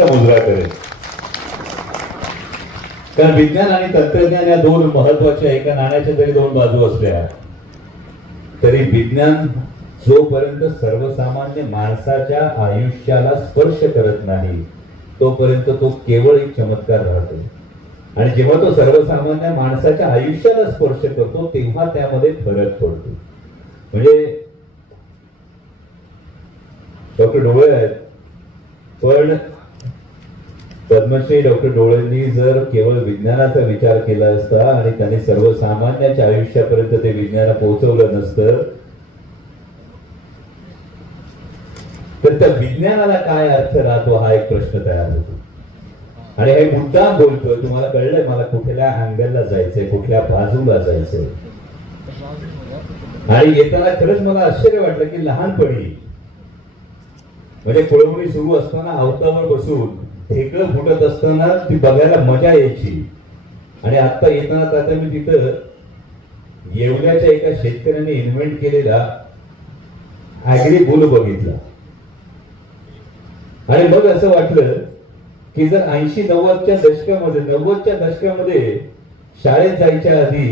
मुजरा करेल कारण विज्ञान आणि तंत्रज्ञान या दोन महत्वाच्या एका नाण्याच्या जरी दोन बाजू असल्या तरी विज्ञान जोपर्यंत सर्वसामान्य माणसाच्या आयुष्याला स्पर्श करत नाही तोपर्यंत तो केवळ एक चमत्कार राहतो आणि जेव्हा तो सर्वसामान्य माणसाच्या आयुष्याला स्पर्श करतो तेव्हा त्यामध्ये फरक पडतो म्हणजे डॉक्टर डोळे आहेत पण पद्मश्री डॉक्टर डोळेंनी जर केवळ विज्ञानाचा विचार केला असता आणि त्यांनी सर्वसामान्याच्या आयुष्यापर्यंत ते विज्ञान पोहोचवलं नसतं तर त्या विज्ञानाला काय अर्थ राहतो हा एक प्रश्न तयार होतो आणि हे मुद्दा बोलतोय तुम्हाला कळलंय मला कुठल्या अँगलला जायचंय कुठल्या बाजूला जायचंय आणि येताना खरंच मला आश्चर्य वाटलं की लहानपणी म्हणजे कुळमुळी सुरू असताना अवतावर बसून ठेकळं फुटत असताना ती बघायला मजा यायची आणि आता येताना आता मी तिथं येवल्याच्या एका शेतकऱ्याने इन्व्हेंट केलेला ॲग्री बुल बघितला आणि मग असं वाटलं की जर ऐंशी नव्वदच्या दशकामध्ये नव्वदच्या दशकामध्ये शाळेत जायच्या आधी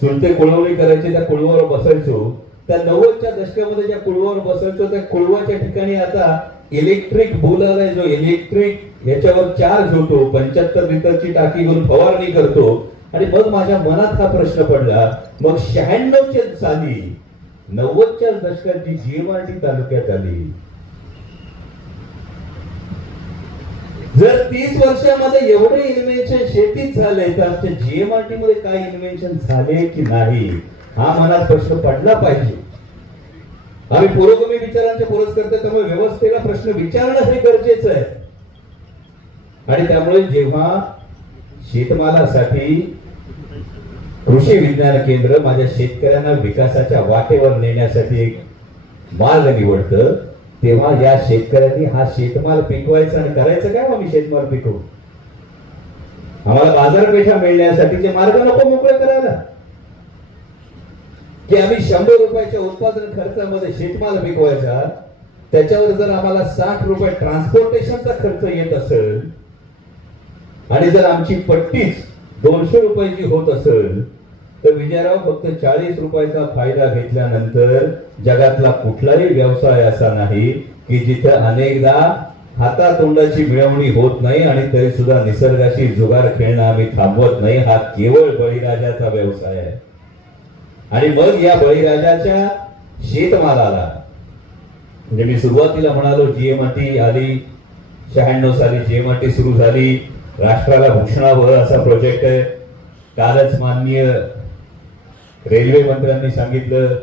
चुलते कुळवणी करायचे त्या कुळवावर बसायचो त्या नव्वदच्या दशकामध्ये ज्या कुळवावर बसायचो त्या कुळवाच्या ठिकाणी आता इलेक्ट्रिक बोलर आहे जो इलेक्ट्रिक याच्यावर चार्ज होतो पंच्याहत्तर लिटरची टाकीवर फवारणी करतो आणि मग माझ्या मनात हा प्रश्न पडला मग शहाण्णवच्या साली नव्वदच्या दशकात जी जीएमआरटी तालुक्यात आली जर तीस वर्षामध्ये एवढे इन्व्हेन्शन शेतीत झाले तर आमच्या जीएमआरटी मध्ये काय इन्व्हेन्शन झाले की नाही हा मनात प्रश्न पडला पाहिजे आम्ही पुरोगमी विचारांचे पुरस्कर्ते त्यामुळे व्यवस्थेला प्रश्न विचारणं हे गरजेचं आहे आणि त्यामुळे जेव्हा शेतमालासाठी कृषी विज्ञान केंद्र माझ्या शेतकऱ्यांना विकासाच्या वाटेवर नेण्यासाठी एक मार्ग निवडत तेव्हा या शेतकऱ्यांनी हा शेतमाल पिकवायचा आणि करायचं काय हो आम्ही शेतमाल पिकवू आम्हाला बाजारपेठा जे मार्ग नको मोकळे करायला की आम्ही शंभर रुपयाच्या उत्पादन खर्चामध्ये शेतमाल विकवायचा त्याच्यावर जर आम्हाला साठ रुपये ट्रान्सपोर्टेशनचा खर्च येत असेल आणि जर आमची पट्टीच दोनशे रुपयाची होत असेल तर विजयराव फक्त चाळीस रुपयाचा फायदा घेतल्यानंतर जगातला कुठलाही व्यवसाय असा नाही की जिथे अनेकदा हातातोंडाची मिळवणी होत नाही आणि तरी सुद्धा निसर्गाशी जुगार खेळणं आम्ही थांबवत नाही हा केवळ बळीराजाचा व्यवसाय आहे आणि मग या बळीराजाच्या शेतमालाला म्हणजे मी सुरुवातीला म्हणालो जीएमटी आली शहाण्णव साली जीएमटी सुरू झाली राष्ट्राला भूषणावर असा प्रोजेक्ट आहे कालच माननीय रेल्वे मंत्र्यांनी सांगितलं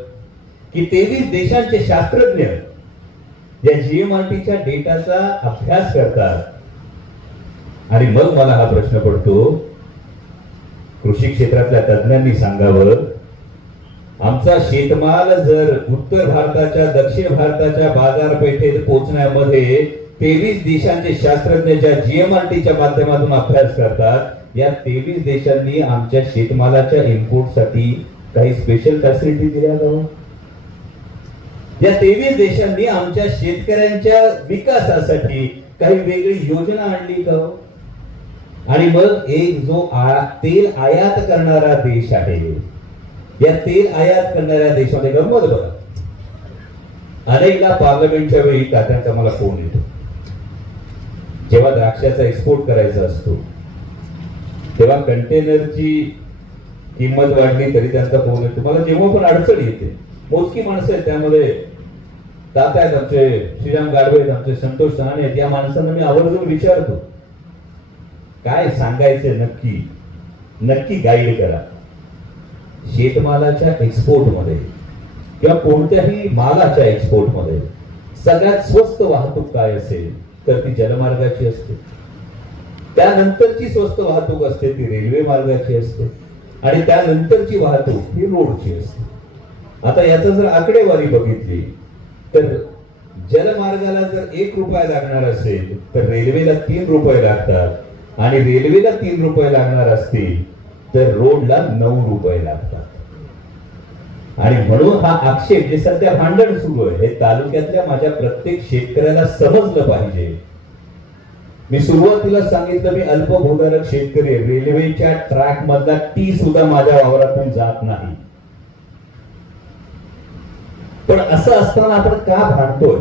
की तेवीस देशांचे शास्त्रज्ञ या जीएमआरटीच्या डेटाचा अभ्यास करतात आणि मग मला हा प्रश्न पडतो कृषी क्षेत्रातल्या तज्ज्ञांनी सांगावं आमचा शेतमाल जर उत्तर भारताच्या दक्षिण भारताच्या बाजारपेठेत पोहोचण्यामध्ये तेवीस देशांचे शास्त्रज्ञ ज्या जीएमआरटीच्या माध्यमातून अभ्यास करतात या तेवीस देशांनी आमच्या शेतमालाच्या इनपुटसाठी काही स्पेशल फॅसिलिटी दिल्या का हो? या तेवीस देशांनी आमच्या शेतकऱ्यांच्या विकासासाठी काही वेगळी योजना आणली का हो? आणि मग एक जो तेल आयात करणारा देश आहे या तेल आयात करणाऱ्या देशाने गमत बघा अनेकदा पार्लमेंटच्या वेळी काकांचा मला फोन येतो जेव्हा द्राक्षाचा एक्सपोर्ट करायचा असतो तेव्हा कंटेनरची किंमत वाढली तरी त्यांचा फोन येतो मला जेव्हा पण अडचण येते मोजकी माणसं आहेत त्यामध्ये दात्या आमचे श्रीराम गाडवे आमचे संतोष सहाणे आहेत या माणसांना मी आवर्जून विचारतो काय सांगायचं नक्की नक्की गाईड करा शेतमालाच्या मध्ये किंवा कोणत्याही मालाच्या मध्ये सगळ्यात स्वस्त वाहतूक काय असेल तर ती जलमार्गाची असते त्यानंतरची स्वस्त वाहतूक असते ती रेल्वे मार्गाची असते आणि त्यानंतरची वाहतूक ही रोडची असते आता याचा जर आकडेवारी बघितली तर जलमार्गाला जर एक रुपया लागणार असेल तर रेल्वेला तीन रुपये लागतात आणि रेल्वेला तीन रुपये लागणार असतील तर रोडला नऊ रुपये लागतात आणि म्हणून हा आक्षेप जे सध्या भांडण सुरू आहे हे तालुक्यातल्या माझ्या प्रत्येक शेतकऱ्याला समजलं पाहिजे मी सुरुवातीला सांगितलं मी अल्पभूधारक शेतकरी रेल्वेच्या ट्रॅक मधला टी सुद्धा माझ्या वावरातून जात नाही पण असं असताना आपण का भांडतोय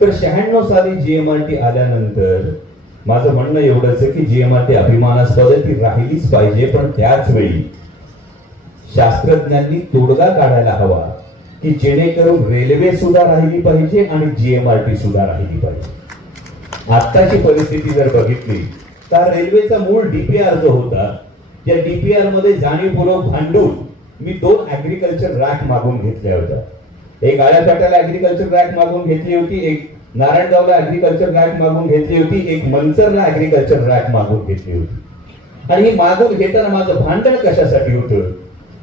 तर शहाण्णव साली जीएमआरटी आल्यानंतर माझं म्हणणं एवढंच आहे की जीएमआरटी एम अभिमानास्पद ती राहिलीच पाहिजे पण त्याच वेळी शास्त्रज्ञांनी तोडगा काढायला हवा की जेणेकरून रेल्वे सुद्धा राहिली पाहिजे आणि जीएमआरटी सुद्धा राहिली पाहिजे आत्ताची परिस्थिती जर बघितली तर रेल्वेचा मूळ डीपीआर जो होता त्या डीपीआर मध्ये जाणीवपूर्वक भांडून मी दोन ऍग्रीकल्चर रॅक मागून घेतल्या होत्या एक आळ्यापाट्याला ऍग्रीकल्चर रॅक मागून घेतली होती एक नारायणगावला ऍग्रीकल्चर रॅक मागून घेतली होती एक मनसरला ऍग्रीकल्चर रॅक मागून घेतली होती आणि ही मागून घेताना माझं भांडण कशासाठी होतं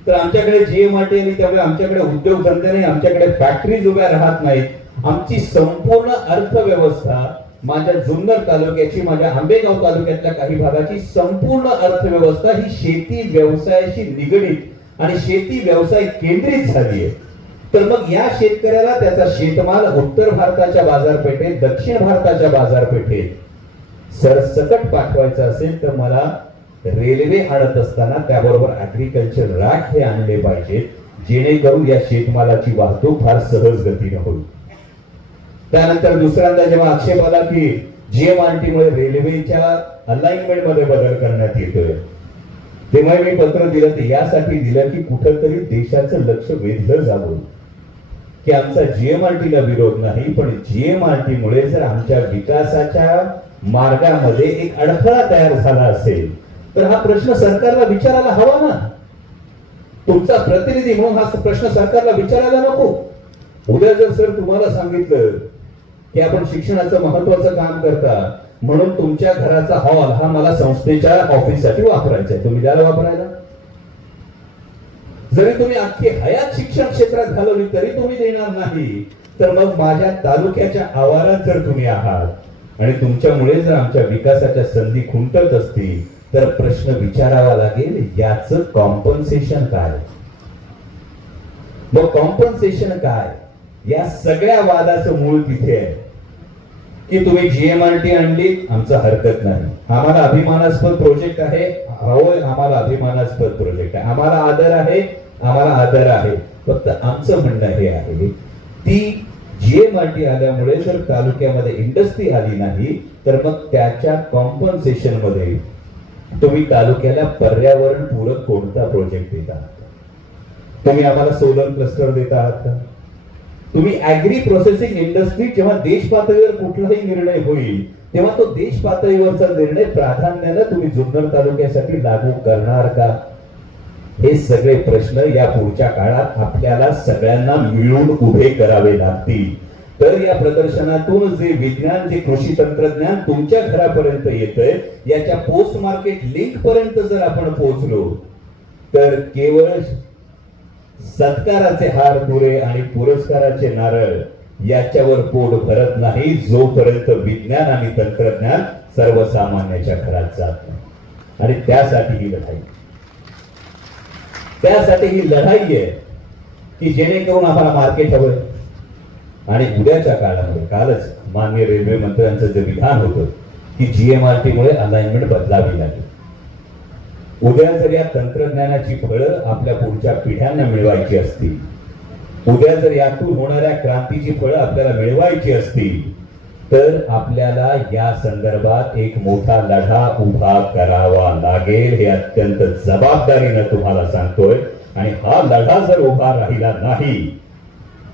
तर आमच्याकडे जीएमआरटी त्यामुळे आमच्याकडे उद्योगधंदे नाही आमच्याकडे फॅक्टरीज उभ्या राहत नाहीत आमची संपूर्ण अर्थव्यवस्था माझ्या जुन्नर तालुक्याची माझ्या आंबेगाव तालुक्यातल्या काही भागाची संपूर्ण अर्थव्यवस्था ही शेती व्यवसायाशी निगडीत आणि शेती व्यवसाय केंद्रित झाली आहे तर मग या शेतकऱ्याला त्याचा शेतमाल उत्तर भारताच्या बाजारपेठेत दक्षिण भारताच्या बाजारपेठेत सरसकट पाठवायचा असेल तर मला रेल्वे आणत असताना त्याबरोबर ऍग्रिकल्चर रॅक हे आणले पाहिजेत जेणेकरून या शेतमालाची वाहतूक फार सहज गतीने होईल त्यानंतर दुसऱ्यांदा जेव्हा आक्षेप आला की जीएमआरटी मुळे रेल्वेच्या अलाइनमेंट मध्ये बदल करण्यात येतोय तेव्हा मी पत्र दिलं ते यासाठी दिलं की कुठंतरी देशाचं लक्ष वेधलं जावं की आमचा जीएमआरटीला विरोध नाही पण जीएमआरटी मुळे जर आमच्या विकासाच्या मार्गामध्ये एक अडथळा तयार झाला असेल तर हा प्रश्न सरकारला विचारायला हवा ना तुमचा प्रतिनिधी म्हणून हा प्रश्न सरकारला विचारायला नको उद्या जर सर तुम्हाला सांगितलं की आपण शिक्षणाचं महत्वाचं काम करता म्हणून तुमच्या घराचा हॉल हा मला संस्थेच्या ऑफिससाठी वापरायचा आहे तुम्ही द्याला वापरायला जरी तुम्ही अख्खी हयात शिक्षण क्षेत्रात घालवली तरी तुम्ही देणार नाही तर मग माझ्या तालुक्याच्या आवारात जर तुम्ही आहात आणि तुमच्यामुळे जर आमच्या विकासाच्या संधी खुंटत असतील तर प्रश्न विचारावा लागेल याच कॉम्पन्सेशन काय मग कॉम्पन्सेशन काय या सगळ्या वादाचं मूळ तिथे आहे की तुम्ही जीएमआरटी आणली आमचं हरकत नाही आम्हाला अभिमानास्पद प्रोजेक्ट आहे आम्हाला अभिमानास्पद प्रोजेक्ट आहे आम्हाला आदर आहे आम्हाला आदर आहे फक्त आमचं म्हणणं हे आहे ती जे आर आल्यामुळे जर तालुक्यामध्ये इंडस्ट्री आली नाही तर मग त्याच्या कॉम्पन्सेशन मध्ये तुम्ही तालुक्याला पर्यावरण पूरक कोणता प्रोजेक्ट देत आहात तुम्ही आम्हाला सोलर क्लस्टर देत आहात का तुम्ही ऍग्री प्रोसेसिंग इंडस्ट्री जेव्हा देश पातळीवर कुठलाही निर्णय होईल तेव्हा तो देश पातळीवरचा निर्णय प्राधान्यानं तुम्ही जुन्नर तालुक्यासाठी लागू करणार का हे सगळे प्रश्न या पुढच्या काळात आपल्याला सगळ्यांना मिळून उभे करावे लागतील तर या प्रदर्शनातून जे विज्ञान जे कृषी तंत्रज्ञान तुमच्या घरापर्यंत येतंय याच्या पोस्ट मार्केट लिंक पर्यंत जर आपण पोहोचलो तर केवळ सत्काराचे हार पुरे आणि पुरस्काराचे नारळ याच्यावर पोट भरत नाही जोपर्यंत विज्ञान आणि तंत्रज्ञान सर्वसामान्याच्या घरात जात नाही आणि त्यासाठी ही लढाई त्यासाठी ही लढाई आहे की जेणेकरून आम्हाला मार्केट हवं आणि उद्याच्या काळामध्ये कालच मान्य रेल्वे मंत्र्यांचं जे विधान होतं की जीएमआरटी मुळे अलाइनमेंट बदलावी लागेल उद्या जर या तंत्रज्ञानाची फळं आपल्या पुढच्या पिढ्यांना मिळवायची असतील उद्या जर यातून होणाऱ्या क्रांतीची फळं आपल्याला मिळवायची असतील तर आपल्याला या संदर्भात एक मोठा लढा उभा करावा लागेल हे अत्यंत जबाबदारीनं तुम्हाला सांगतोय आणि हा लढा जर उभा राहिला नाही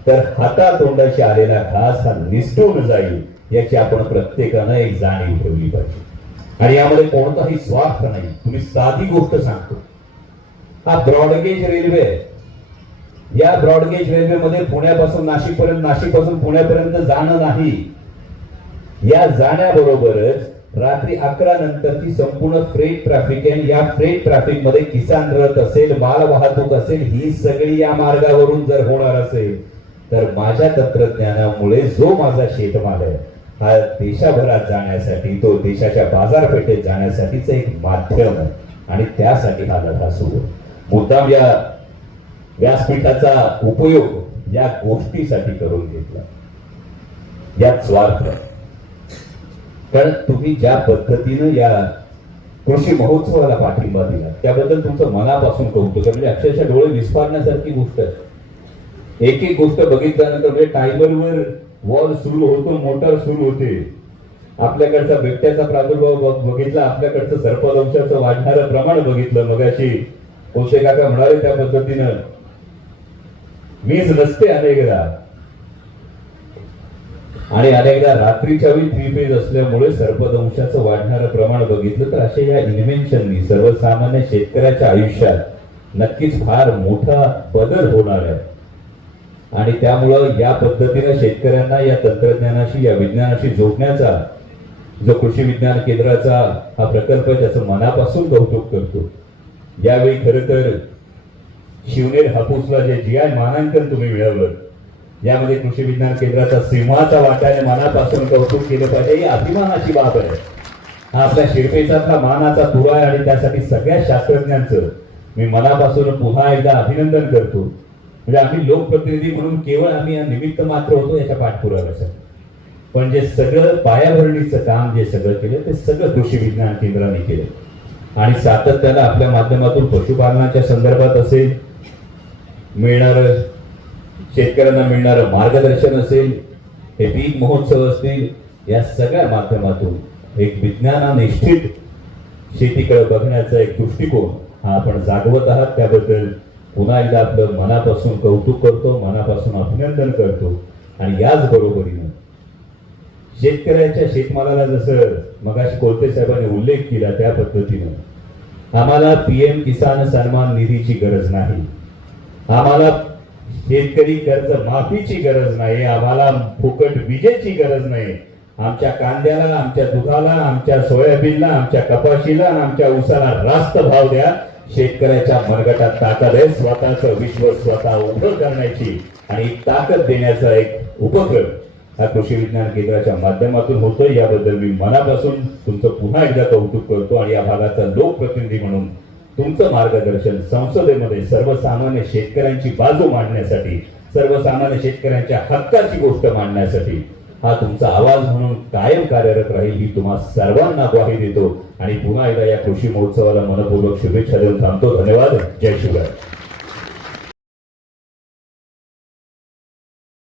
तर हातातोंडाशी आलेला घास हा निसटून जाईल याची आपण प्रत्येकानं एक जाणीव ठेवली पाहिजे आणि यामध्ये कोणताही स्वार्थ नाही तुम्ही साधी गोष्ट सांगतो हा ब्रॉडगेज रेल्वे या ब्रॉडगेज रेल्वेमध्ये पुण्यापासून नाशिकपर्यंत नाशिकपासून पुण्यापर्यंत जाणं नाही या जाण्याबरोबरच रात्री अकरा नंतरची संपूर्ण फ्रेट ट्रॅफिक आहे या फ्रेट ट्रॅफिक मध्ये किसान रथ असेल माल वाहतूक असेल ही सगळी या मार्गावरून जर होणार असेल तर माझ्या तंत्रज्ञानामुळे जो माझा शेतमाल आहे हा देशाभरात जाण्यासाठी तो देशाच्या बाजारपेठेत जाण्यासाठीच एक माध्यम आहे आणि त्यासाठी हा लढा सुरू मुद्दाम या व्यासपीठाचा उपयोग या गोष्टीसाठी करून घेतला यात स्वार्थ कारण तुम्ही ज्या पद्धतीनं या कृषी महोत्सवाला पाठिंबा दिला त्याबद्दल तुमचं मनापासून कौतुक म्हणजे अक्षरशः डोळे विस्फारण्यासारखी गोष्ट आहे एक एक गोष्ट बघितल्यानंतर म्हणजे वर वॉल सुरू होतो मोटर सुरू होते आपल्याकडचा बिबट्याचा प्रादुर्भाव बघितला आपल्याकडचं सर्पदंशाचं वाढणारं प्रमाण बघितलं मगाशी कोशे काका म्हणाले त्या पद्धतीनं वीज नसते अनेकदा आणि अनेकदा रात्रीच्या वेळी थ्री फेज असल्यामुळे सर्पदंशाचं वाढणारं प्रमाण बघितलं तर अशा या इन्व्हेन्शननी सर्वसामान्य शेतकऱ्याच्या आयुष्यात नक्कीच फार मोठा बदल होणार आहे आणि त्यामुळं या पद्धतीनं शेतकऱ्यांना या तंत्रज्ञानाशी या विज्ञानाशी जोडण्याचा जो कृषी विज्ञान केंद्राचा हा प्रकल्प त्याचं मनापासून कौतुक करतो यावेळी खरं तर शिवनेर हापूसला जे जी आय मानांकन तुम्ही मिळवलं यामध्ये कृषी विज्ञान केंद्राचा सिंहाचा वाट्याने मनापासून कौतुक केले पाहिजे ही अभिमानाची बाब आहे हा आपल्या शिरपेचातला मानाचा तुरा आहे आणि त्यासाठी सगळ्या शास्त्रज्ञांचं मी मनापासून पुन्हा एकदा अभिनंदन करतो म्हणजे आम्ही लोकप्रतिनिधी म्हणून केवळ आम्ही या निमित्त मात्र होतो याच्या पाठपुराव्यासाठी पण जे सगळं पायाभरणीचं काम जे सगळं केलं ते सगळं कृषी विज्ञान केंद्राने केलं आणि सातत्यानं आपल्या माध्यमातून पशुपालनाच्या संदर्भात असेल मिळणारं शेतकऱ्यांना मिळणारं मार्गदर्शन असेल हे पीक महोत्सव असतील या सगळ्या माध्यमातून एक विज्ञानानिष्ठित शेतीकडे बघण्याचा एक दृष्टिकोन हा आपण जागवत आहात त्याबद्दल पुन्हा एकदा आपलं मनापासून कौतुक करतो मनापासून अभिनंदन करतो आणि याच बरोबरीनं शेतकऱ्याच्या शेतमालाला जसं मगाशी कोलते साहेबांनी उल्लेख केला त्या पद्धतीनं आम्हाला पीएम किसान सन्मान निधीची गरज नाही आम्हाला शेतकरी कर्ज माफीची गरज नाही आम्हाला फुकट विजेची गरज नाही आमच्या कांद्याला आमच्या दुधाला आमच्या सोयाबीनला आमच्या कपाशीला आमच्या उसाला रास्त भाव द्या शेतकऱ्याच्या मनगटात ताकद आहे स्वतःचं विश्व स्वतः उभं करण्याची आणि ताकद देण्याचा एक उपक्रम हा कृषी विज्ञान केंद्राच्या माध्यमातून होतोय याबद्दल मी मनापासून तुमचं पुन्हा एकदा कौतुक करतो आणि या भागाचा लोकप्रतिनिधी म्हणून तुमचं मार्गदर्शन संसदेमध्ये सर्वसामान्य शेतकऱ्यांची बाजू मांडण्यासाठी सर्वसामान्य शेतकऱ्यांच्या हक्काची गोष्ट मांडण्यासाठी हा तुमचा आवाज म्हणून कायम कार्यरत राहील ही तुम्हा सर्वांना ग्वाही देतो आणि पुन्हा एकदा या कृषी महोत्सवाला मनपूर्वक शुभेच्छा देऊन थांबतो धन्यवाद जय शिवराय